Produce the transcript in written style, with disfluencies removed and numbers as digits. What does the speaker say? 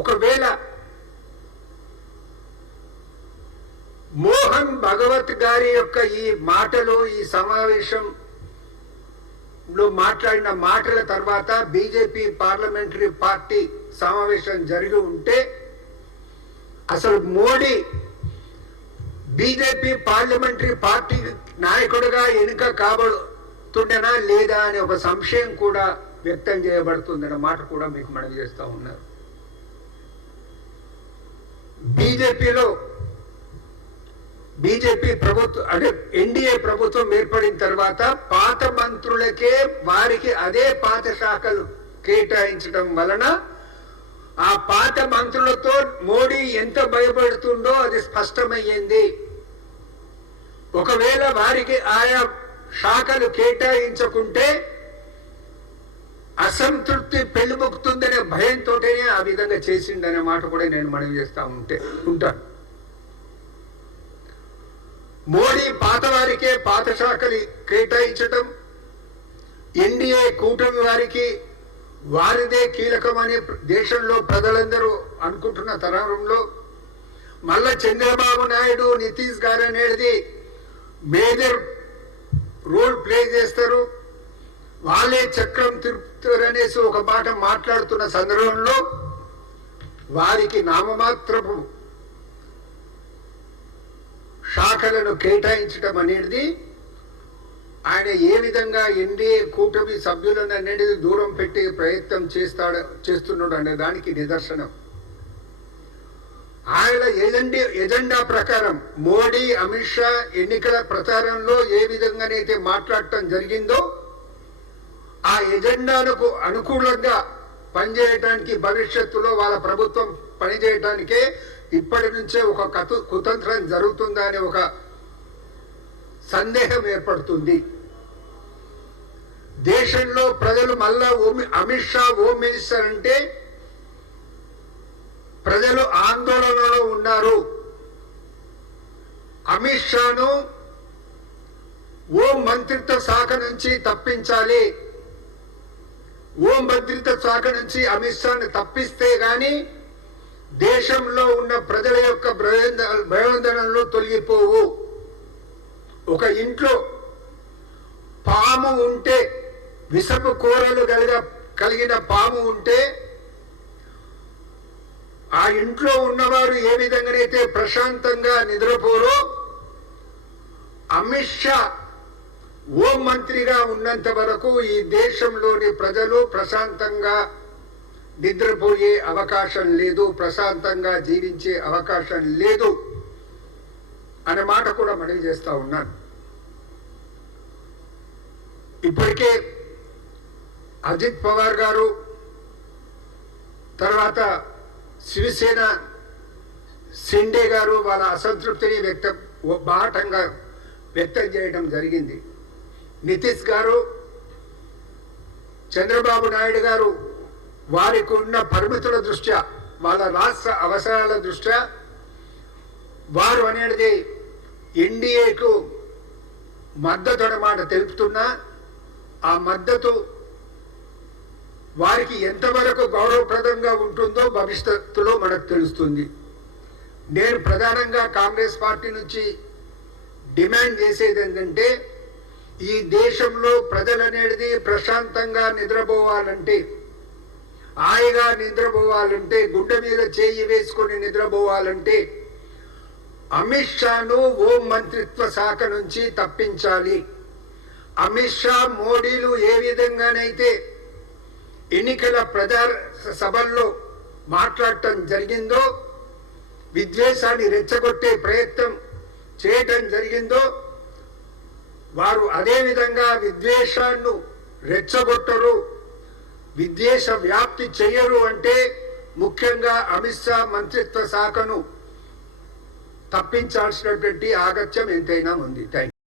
ఒకవేళ మోహన్ భగవత్ గారి యొక్క ఈ మాటలు, ఈ సమావేశంలో మాట్లాడిన మాటల తర్వాత బీజేపీ పార్లమెంటరీ పార్టీ సమావేశం జరిగి ఉంటే అసలు మోడీ బీజేపీ పార్లమెంటరీ పార్టీ నాయకుడిగా ఎన్నిక కాబడుతుండేనా లేదా అనే ఒక సంశయం కూడా వ్యక్తం చేయబడుతుందన్న మాట కూడా మీకు మనవి చేస్తూ ఉన్నారు. బీజేపీ ప్రభుత్వం అంటే ఎన్డీఏ ప్రభుత్వం ఏర్పడిన తర్వాత పాత మంత్రులకే వారికి అదే పాత శాఖలు కేటాయించడం వలన ఆ పాత మంత్రులతో మోడీ ఎంత భయపడుతుండో అది స్పష్టమయ్యింది. ఒకవేళ వారికి ఆయా శాఖలు కేటాయించకుంటే అసంతృప్తి పెళ్లిబుకుతుందనే భయంతోనే ఆ విధంగా చేసిండనే మాట కూడా నేను మనవి చేస్తా ఉంటాను. మోడీ పాత వారికే పాత శాఖలు కేటాయించటం, ఎన్డీఏ కూటమి వారికి వారిదే కీలకమని దేశంలో ప్రజలందరూ అనుకుంటున్న తరంలో మళ్ళా చంద్రబాబు నాయుడు, నితీష్ గారు అనేది మేజర్ రోల్ ప్లే చేస్తారు, వాళ్ళే చక్రం తిరుపుతారు అనేసి ఒక మాట మాట్లాడుతున్న సందర్భంలో వారికి నామమాత్రపు శాఖలను కేటాయించడం అనేది ఆయన ఏ విధంగా ఎన్డీఏ కూటమి సభ్యులను అనేది దూరం పెట్టే ప్రయత్నం చేస్తున్నాడు అనే దానికి నిదర్శనం. ఆయన ఎజెండా ప్రకారం మోడీ, అమిత్ షా ఎన్నికల ప్రచారంలో ఏ విధంగానైతే మాట్లాడటం జరిగిందో ఆ ఎజెండాలకు అనుకూలంగా పనిచేయడానికి, భవిష్యత్తులో వాళ్ళ ప్రభుత్వం పనిచేయడానికే ఇప్పటి నుంచే ఒక కుతంత్రం జరుగుతుందా అనే ఒక సందేహం ఏర్పడుతుంది. దేశంలో ప్రజలు మళ్ళా అమిత్ షా హోమ్ మినిస్టర్ అంటే ప్రజలు ఆందోళనలో ఉన్నారు. అమిత్ షాను హోం మంత్రిత్వ శాఖ నుంచి తప్పించాలి. హోం మంత్రిత్వ శాఖ నుంచి అమిత్ షాను తప్పిస్తే గాని దేశంలో ఉన్న ప్రజల యొక్క భయాందోళనలు తొలగిపోవు. ఒక ఇంట్లో పాము ఉంటే, విషపు కూరలు కలిగిన పాము ఉంటే ఆ ఇంట్లో ఉన్నవారు ఏ విధంగానైతే ప్రశాంతంగా నిద్రపోరో, అమిత్ షా హోం మంత్రిగా ఉన్నంత వరకు ఈ దేశంలోని ప్రజలు ప్రశాంతంగా నిద్రపోయే అవకాశం లేదు, ప్రశాంతంగా జీవించే అవకాశం లేదు అనే మాట కూడా మనవి చేస్తా ఉన్నాను. ఇప్పటికే అజిత్ పవార్ గారు, తర్వాత శివసేన షిండే గారు వాళ్ళ అసంతృప్తిని బాహటంగా వ్యక్తం చేయడం జరిగింది. నితీష్ గారు, చంద్రబాబు నాయుడు గారు వారికి ఉన్న పరిమితుల దృష్ట్యా, వాళ్ళ రాష్ట్ర అవసరాల దృష్ట్యా వారు అనేది ఎన్డీఏకు మద్దతు అన్నమాట తెలుపుతున్నా ఆ మద్దతు వారికి ఎంతవరకు గౌరవప్రదంగా ఉంటుందో భవిష్యత్తులో మనకు తెలుస్తుంది. నేను ప్రధానంగా కాంగ్రెస్ పార్టీ నుంచి డిమాండ్ చేసేది ఏంటంటే, ఈ దేశంలో ప్రజలనేది ప్రశాంతంగా నిద్రపోవాలంటే, హాయిగా నిద్రపోవాలంటే, గుండె మీద చేయి వేసుకొని నిద్రపోవాలంటే అమిత్ షాను హోం మంత్రిత్వ శాఖ నుంచి తప్పించాలి. అమిత్ షా, మోడీలు ఏ విధంగానైతే ఎన్నికల ప్రచార సభల్లో మాట్లాడటం జరిగిందో, విద్వేషాన్ని రెచ్చగొట్టే ప్రయత్నం చేయటం జరిగిందో, వారు అదే విధంగా విద్వేషాన్ని రెచ్చగొట్టరు, విద్వేష వ్యాప్తి చేయరు. అంటే ముఖ్యంగా అమిత్ షా మంత్రిత్వ శాఖను తప్పించాల్సినటువంటి ఆగత్యం ఎంతైనా ఉంది. Thank you.